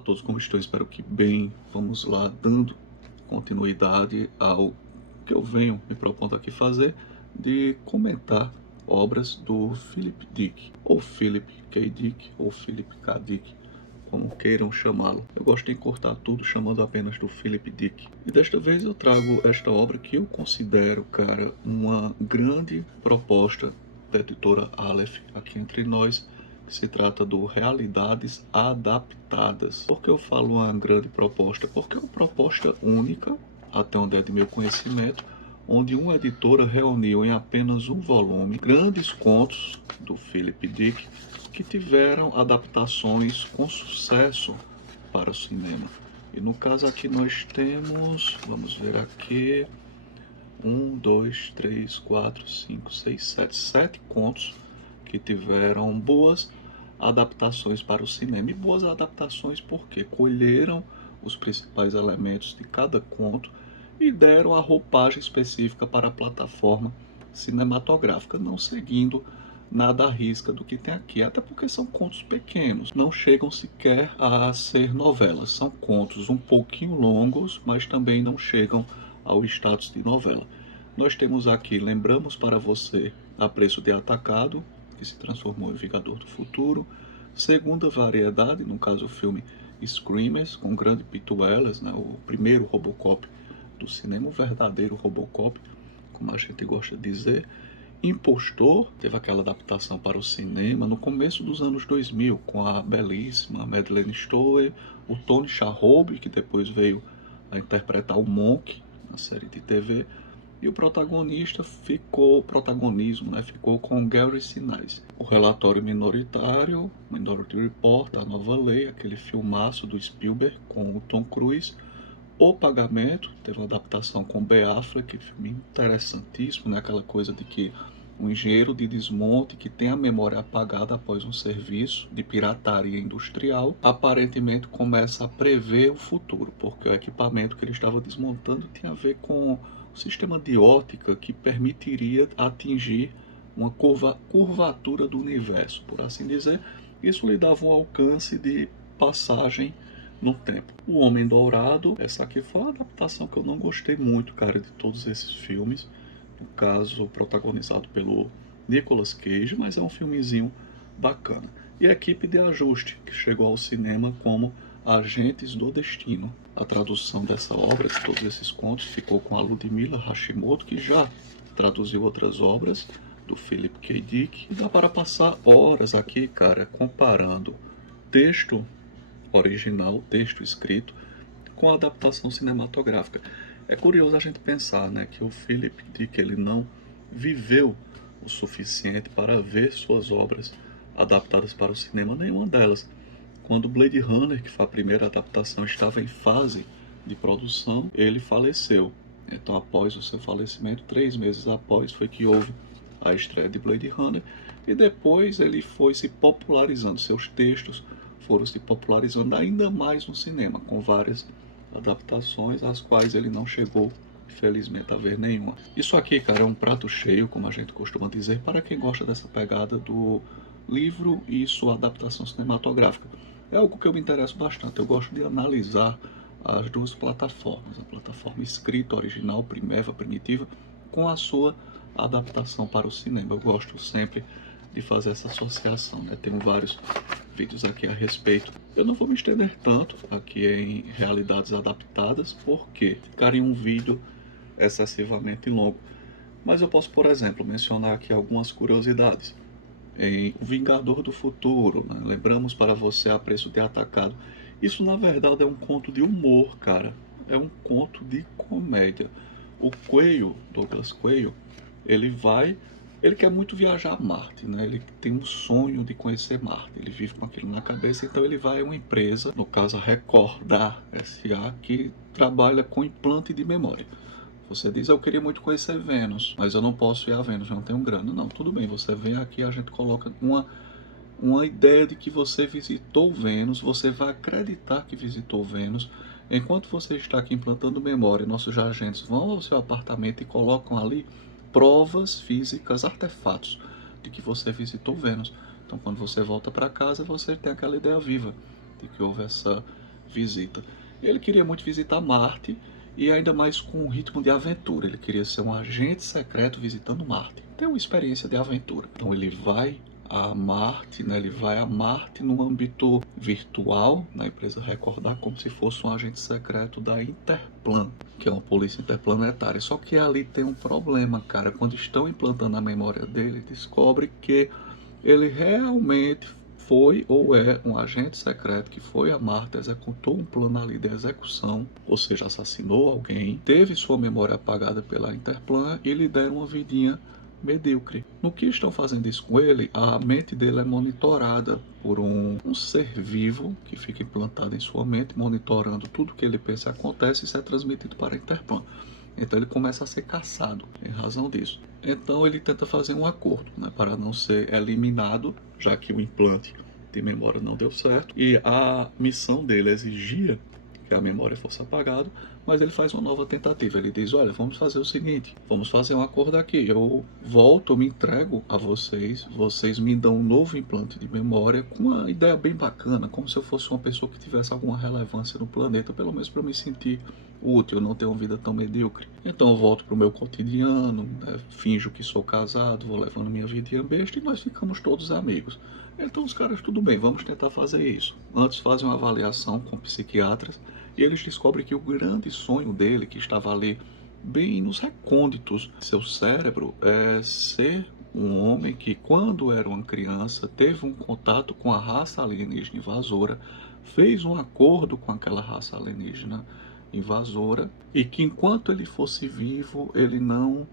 todos, como estão? Espero que bem. Vamos lá, dando continuidade ao que eu venho me propondo aqui fazer, de comentar obras do Philip Dick, ou Philip K. Dick, ou Philip K. Dick, como queiram chamá-lo. Eu gosto de encurtar tudo chamando apenas do Philip Dick. E desta vez eu trago esta obra que eu considero, cara, uma grande proposta da editora Aleph, aqui entre nós. Se trata do Realidades Adaptadas. Por que eu falo uma grande proposta? Porque é uma proposta única, até onde é de meu conhecimento, onde uma editora reuniu em apenas um volume grandes contos do Philip Dick que tiveram adaptações com sucesso para o cinema. E no caso aqui nós temos, vamos ver aqui, 7 contos que tiveram boas adaptações para o cinema. E boas adaptações porque colheram os principais elementos de cada conto e deram a roupagem específica para a plataforma cinematográfica, não seguindo nada à risca do que tem aqui, até porque são contos pequenos, não chegam sequer a ser novelas, são contos um pouquinho longos, mas também não chegam ao status de novela. Nós temos aqui Lembramos para Você a Preço de Atacado, que se transformou em Vingador do Futuro. Segunda Variedade, no caso o filme Screamers, com o grande Pete Wellers, né, o primeiro Robocop do cinema, o verdadeiro Robocop, como a gente gosta de dizer. Impostor, teve aquela adaptação para o cinema no começo dos anos 2000, com a belíssima Madeleine Stowe, o Tony Shalhoub, que depois veio a interpretar o Monk na série de TV, e o protagonista protagonismo, né, ficou com Gary Sinise. O Relatório Minoritário, Minority Report, A Nova Lei, aquele filmaço do Spielberg com o Tom Cruise. O Pagamento, teve uma adaptação com Ben Affleck, filme interessantíssimo, né, aquela coisa de que um engenheiro de desmonte que tem a memória apagada após um serviço de pirataria industrial, aparentemente começa a prever o futuro, porque o equipamento que ele estava desmontando tinha a ver com o sistema de ótica que permitiria atingir uma curvatura do universo, por assim dizer. Isso lhe dava um alcance de passagem no tempo. O Homem Dourado, essa aqui foi uma adaptação que eu não gostei muito, cara, de todos esses filmes. No caso, protagonizado pelo Nicolas Cage, mas é um filmezinho bacana. E a Equipe de Ajuste, que chegou ao cinema como Agentes do Destino. A tradução dessa obra, de todos esses contos, ficou com a Ludmila Hashimoto, que já traduziu outras obras do Philip K. Dick. E dá para passar horas aqui, cara, comparando texto original, texto escrito, com a adaptação cinematográfica. É curioso a gente pensar, né, que o Philip Dick ele não viveu o suficiente para ver suas obras adaptadas para o cinema, nenhuma delas. Quando Blade Runner, que foi a primeira adaptação, estava em fase de produção, ele faleceu. Então, após o seu falecimento, 3 meses após, foi que houve a estreia de Blade Runner, e depois ele foi se popularizando, seus textos foram se popularizando ainda mais no cinema, com várias adaptações, às quais ele não chegou, infelizmente, a ver nenhuma. Isso aqui, cara, é um prato cheio, como a gente costuma dizer, para quem gosta dessa pegada do livro e sua adaptação cinematográfica. É algo que eu me interesso bastante, eu gosto de analisar as duas plataformas, a plataforma escrita original, Primeva, primitiva, com a sua adaptação para o cinema. Eu gosto sempre de fazer essa associação, né? Tenho vários vídeos aqui a respeito. Eu não vou me estender tanto aqui em realidades adaptadas, porque ficaria um vídeo excessivamente longo. Mas eu posso, por exemplo, mencionar aqui algumas curiosidades. Em O Vingador do Futuro, né? Lembramos para Você a Preço de Atacado. Isso, na verdade, é um conto de humor, cara. É um conto de comédia. O Coelho, Douglas Coelho, ele quer muito viajar a Marte, né? Ele tem um sonho de conhecer Marte. Ele vive com aquilo na cabeça, então ele vai a uma empresa, no caso a Recordar SA, que trabalha com implante de memória. Você diz, eu queria muito conhecer Vênus, mas eu não posso ir a Vênus, eu não tenho grana. Não, tudo bem, você vem aqui, a gente coloca uma ideia de que você visitou Vênus, você vai acreditar que visitou Vênus. Enquanto você está aqui implantando memória, nossos agentes vão ao seu apartamento e colocam ali provas físicas, artefatos de que você visitou Vênus. Então, quando você volta para casa, você tem aquela ideia viva de que houve visita. Ele queria muito visitar Marte e ainda mais com um ritmo de aventura. Ele queria ser um agente secreto visitando Marte. Ter uma experiência de aventura. Então ele vai a Marte, né? Ele vai a Marte no âmbito virtual, na empresa Recordar, como se fosse um agente secreto da Interplan, que é uma polícia interplanetária. Só que ali tem um problema, cara. Quando estão implantando a memória dele, descobre que ele realmente foi ou é um agente secreto que foi a Marte, executou um plano ali de execução, ou seja, assassinou alguém, teve sua memória apagada pela Interplan e lhe deram uma vidinha medíocre. No que estão fazendo isso com ele, a mente dele é monitorada por um ser vivo que fica implantado em sua mente, monitorando tudo que ele pensa e acontece, e isso é transmitido para a Interplan. Então ele começa a ser caçado em razão disso. Então ele tenta fazer um acordo, né, para não ser eliminado, já que o implante de memória não deu certo. E a missão dele exigia que a memória fosse apagada, mas ele faz uma nova tentativa. Ele diz: olha, vamos fazer o seguinte, vamos fazer um acordo aqui. Eu volto, eu me entrego a vocês, vocês me dão um novo implante de memória com uma ideia bem bacana, como se eu fosse uma pessoa que tivesse alguma relevância no planeta, pelo menos para me sentir útil, não ter uma vida tão medíocre. Então eu volto para o meu cotidiano, né, finjo que sou casado, vou levando minha vida besta e nós ficamos todos amigos. Então os caras, tudo bem, vamos tentar fazer isso. Antes fazem uma avaliação com psiquiatras e eles descobrem que o grande sonho dele, que estava ali bem nos recônditos do seu cérebro, é ser um homem que, quando era uma criança, teve um contato com a raça alienígena invasora, fez um acordo com aquela raça alienígena invasora e que, enquanto ele fosse vivo, ele não,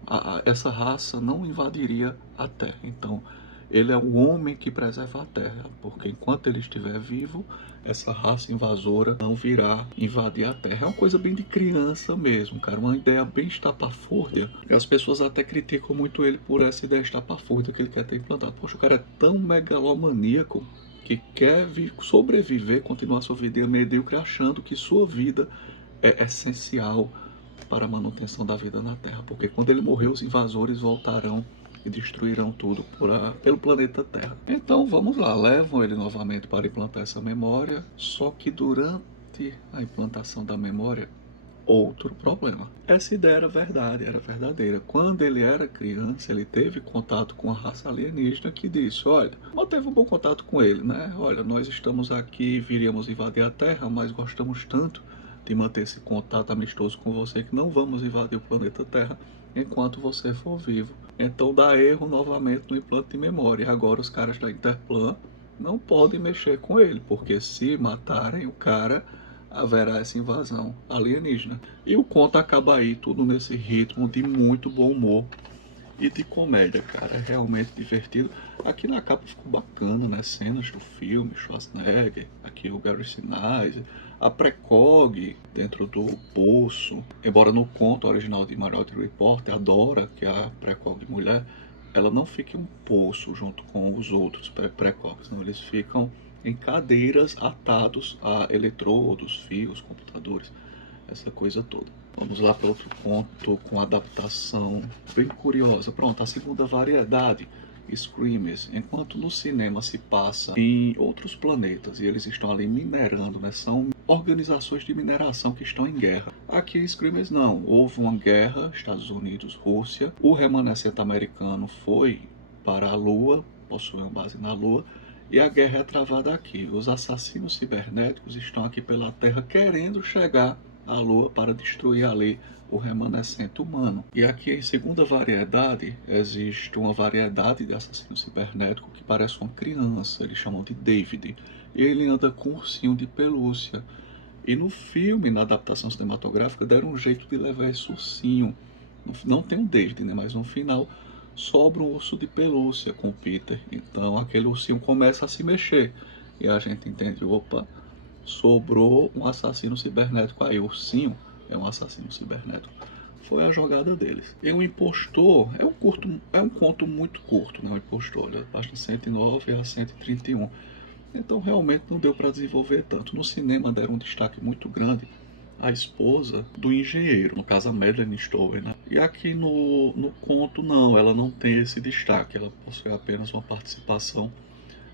essa raça não invadiria a Terra. Então ele é o homem que preserva a Terra, porque enquanto ele estiver vivo, essa raça invasora não virá invadir a Terra. É uma coisa bem de criança mesmo, cara, uma ideia bem estapafúrdia. E as pessoas até criticam muito ele por essa ideia estapafúrdia que ele quer ter implantado. Poxa, o cara é tão megalomaníaco que quer sobreviver, continuar sua vida medíocre, achando que sua vida é essencial para a manutenção da vida na Terra, porque quando ele morrer, os invasores voltarão e destruirão tudo pelo planeta Terra. Então vamos lá, levam ele novamente para implantar essa memória, só que durante a implantação da memória, outro problema. Essa ideia era verdade, era verdadeira. Quando ele era criança, ele teve contato com a raça alienígena que disse: olha, manteve um bom contato com ele, né? Olha, nós estamos aqui, viríamos invadir a Terra, mas gostamos tanto de manter esse contato amistoso com você que não vamos invadir o planeta Terra enquanto você for vivo. Então dá erro novamente no implante de memória. Agora os caras da Interplan não podem mexer com ele, porque se matarem o cara, haverá essa invasão alienígena. E o conto acaba aí, tudo nesse ritmo de muito bom humor e de comédia, cara. É realmente divertido. Aqui na capa ficou bacana, né? Cenas do filme, Schwarzenegger, aqui o Gary Sinise, a Precog dentro do poço. Embora no conto original de Minority Report, a Dora, que é a Precog mulher, ela não fica em um poço junto com os outros Precogs, não. Eles ficam em cadeiras atados a eletrodos, fios, computadores, essa coisa toda. Vamos lá para outro ponto com adaptação bem curiosa. Pronto, a segunda variedade, Screamers. Enquanto no cinema se passa em outros planetas e eles estão ali minerando, né? São organizações de mineração que estão em guerra. Aqui, Screamers não. Houve uma guerra, Estados Unidos, Rússia. O remanescente americano foi para a Lua, possui uma base na Lua. E a guerra é travada aqui. Os assassinos cibernéticos estão aqui pela Terra querendo chegar à Lua para destruir ali o remanescente humano. E aqui em segunda variedade, existe uma variedade de assassino cibernético que parece uma criança, eles chamam de David. E ele anda com um ursinho de pelúcia. E no filme, na adaptação cinematográfica, deram um jeito de levar esse ursinho. Não tem um David, né? Mas no final sobra um urso de pelúcia com o Peter. Então aquele ursinho começa a se mexer. E a gente entende, opa, sobrou um assassino cibernético aí. O ursinho é um assassino cibernético. Foi a jogada deles. E o Impostor é um conto muito curto, né? O Impostor, da página 109 a 131. Então realmente não deu para desenvolver tanto. No cinema deram um destaque muito grande à esposa do engenheiro, no caso a Madeleine Stover, né? E aqui no conto não, ela não tem esse destaque, ela possui apenas uma participação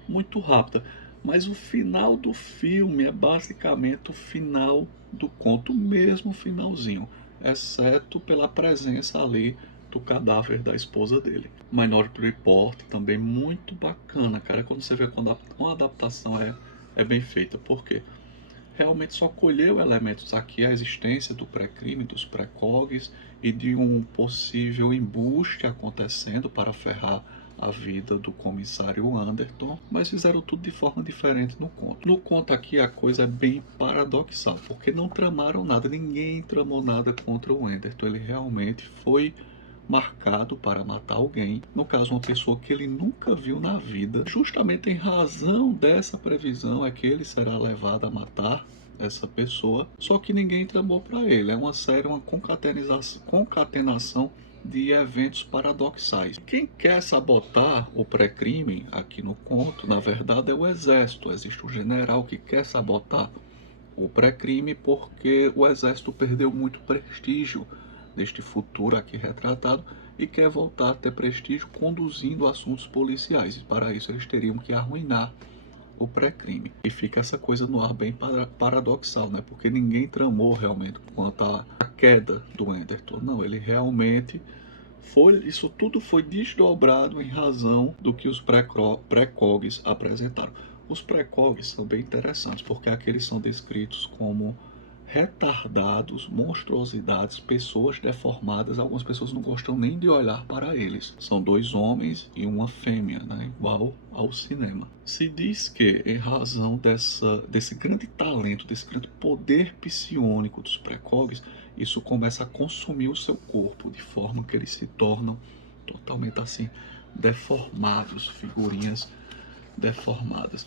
muito rápida. Mas o final do filme é basicamente o final do conto, o mesmo finalzinho, exceto pela presença ali do cadáver da esposa dele. Minority Report também muito bacana, cara, quando você vê quando uma adaptação é bem feita. Por quê? Realmente só colheu elementos aqui, a existência do pré-crime, dos pré-cogs e de um possível embuste acontecendo para ferrar a vida do comissário Anderton, mas fizeram tudo de forma diferente no conto. No conto aqui a coisa é bem paradoxal, porque não tramaram nada, ninguém tramou nada contra o Anderton, ele realmente foi marcado para matar alguém, no caso uma pessoa que ele nunca viu na vida. Justamente em razão dessa previsão é que ele será levado a matar essa pessoa, só que ninguém tramou para ele. É uma série, uma concatenação de eventos paradoxais. Quem quer sabotar o pré-crime aqui no conto, na verdade, é o exército. Existe um general que quer sabotar o pré-crime porque o exército perdeu muito prestígio neste futuro aqui retratado e quer voltar a ter prestígio conduzindo assuntos policiais. E para isso eles teriam que arruinar o pré-crime. E fica essa coisa no ar bem paradoxal, né? Porque ninguém tramou realmente quanto à queda do Anderton. Não, ele realmente foi, isso tudo foi desdobrado em razão do que os pré-cogs apresentaram. Os pré-cogs são bem interessantes, porque aqueles são descritos como retardados, monstruosidades, pessoas deformadas. Algumas pessoas não gostam nem de olhar para eles. São dois homens e uma fêmea, né? Igual ao cinema. Se diz que, em razão desse grande talento, desse grande poder psiônico dos precogs, isso começa a consumir o seu corpo, de forma que eles se tornam totalmente assim, deformados, figurinhas deformadas.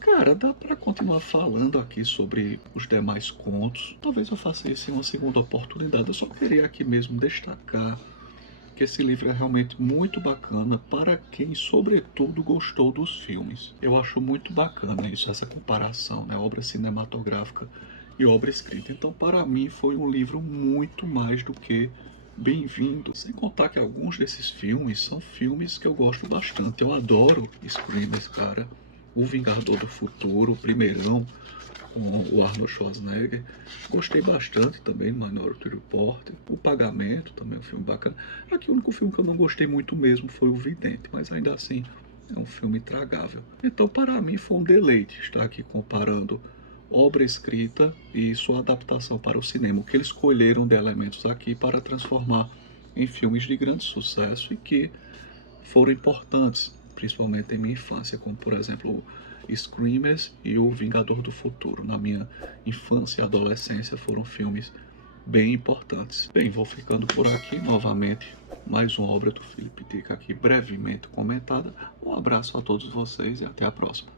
Cara, dá para continuar falando aqui sobre os demais contos. Talvez eu faça isso em uma segunda oportunidade. Eu só queria aqui mesmo destacar que esse livro é realmente muito bacana para quem, sobretudo, gostou dos filmes. Eu acho muito bacana isso, essa comparação, né? Obra cinematográfica e obra escrita. Então, para mim, foi um livro muito mais do que bem-vindo. Sem contar que alguns desses filmes são filmes que eu gosto bastante. Eu adoro Screamers, cara. O Vingador do Futuro, o primeirão, com o Arnold Schwarzenegger. Gostei bastante também, Minority Report. O Pagamento também é um filme bacana. Aqui o único filme que eu não gostei muito mesmo foi O Vidente, mas ainda assim é um filme tragável. Então, para mim, foi um deleite estar aqui comparando obra escrita e sua adaptação para o cinema. O que eles escolheram de elementos aqui para transformar em filmes de grande sucesso e que foram importantes, principalmente em minha infância, como por exemplo Screamers e O Vingador do Futuro. Na minha infância e adolescência foram filmes bem importantes. Bem, vou ficando por aqui novamente. Mais uma obra do Philip Dick aqui brevemente comentada. Um abraço a todos vocês e até a próxima.